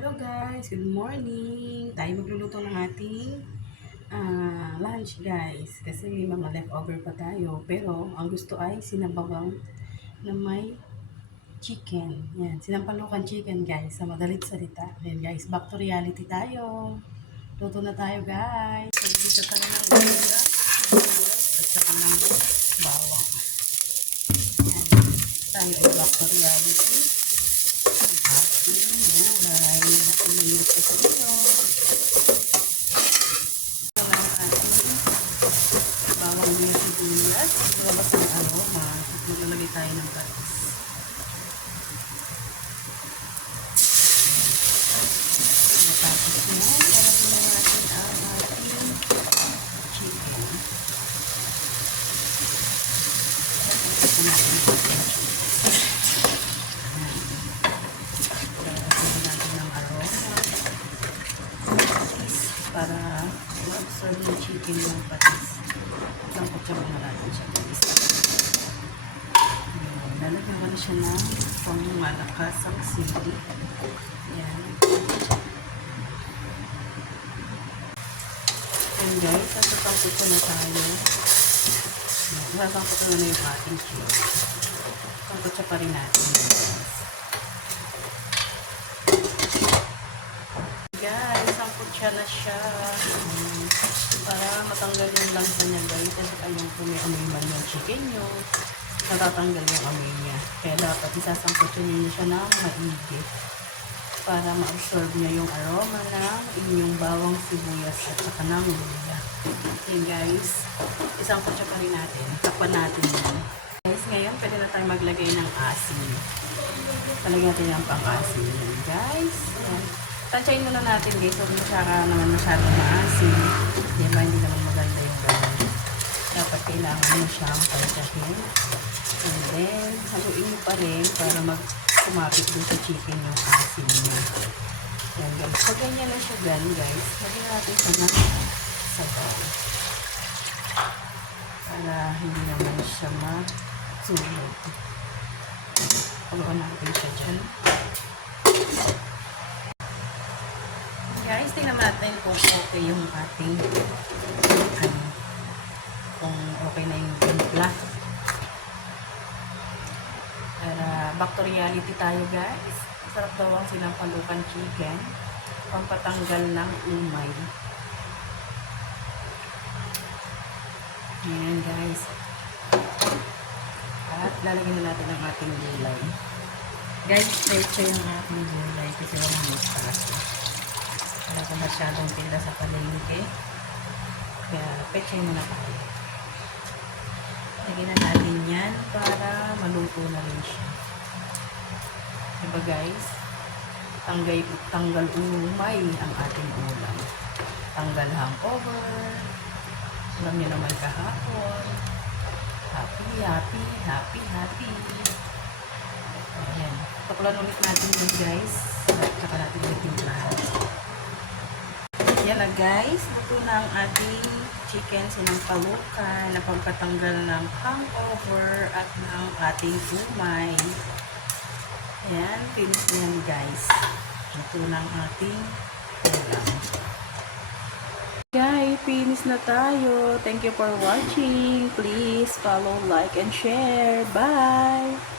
Hello guys, good morning. Tayo magluluto ng ating lunch guys. Kasi may mga leftover pa tayo. Pero ang gusto ay sinabawang na may chicken. Yan, sinampalukan chicken guys. Sa madalit salita. Yan guys, back to reality tayo. Luto na tayo guys. Nagbisa tayo ng gula at saka ng bawang. Yan, tayo ay back to reality. Gulay, nakuliyo sa silo. Bawang din sibuyas. Lumabas ang aroma. Maglalagay tayo ng patis. Matapos mo, lalagyan na natin ang ating chicken. Lalagyan natin ang chicken. Lalagyan natin ng aroma. Para ma-absorb ng chicken yung patis. Sangkot mo na natin siya guys. Lalagyan ko na siya ng pang-malakas ang sili. Yan. And guys, sasangkot ko na tayo. Sasangkot ko na yung ating chicken. Sangkot siya pa rin natin guys. Sangkot siya na siya. Para matanggal yung lansa niya guys. Kasi kayong amoy man yung chicken nyo. Natatanggal yung amoy niya. Kaya dapat isasangkot nyo siya ng maigi. Para ma-absorb niya yung aroma ng inyong bawang sibuyas at saka ng luya. Okay guys. Isangkot siya pa rin natin. Takpan natin yun. Guys, ngayon pwede na tayo maglagay ng asin. Talagyan natin yung pang-asin yun guys. Ayan. Tansyahin muna natin guys. Huwag masyadong maasin. Diba, hindi naman maganda yung gawin. Dapat kailangan mo siyang tansyahin. And then, haluin mo pa rin para kumapit dun sa chicken yung asin niya. Yan guys. Pag ganyan na siya guys, lagyan natin siya ng sabaw. Para hindi naman siya matulog. Pagawin natin siya dyan. Guys, tingnan natin kung okay yung ating kung okay na yung timpla. Para back to reality tayo guys. Sarap daw ang sinampalukan chicken. Pampatanggal ng umay. Ayan guys. At lalagyan na natin ang ating gulay. Guys, pecha yung ating gulay kasi walang mustasa. Wala ko masyadong tinda sa palengke. Kaya pecha muna tayo. Lagyan na natin yan para maluto na rin siya. Diba guys? Tanggal umay ang ating ulam. Tanggal hangover. Alam niyo naman kahapon. Happy. Ayan. Pakulan ulit natin yun guys. Saka natin yung timplahan. Yan na guys. Luto na ang ating chicken sinampalukan na pagkatanggal ng hangover at ng ating umay. Ayan. Finish na yan guys. Luto na ang ating ulam. Guys, finish na tayo. Thank you for watching. Please follow, like, and share. Bye!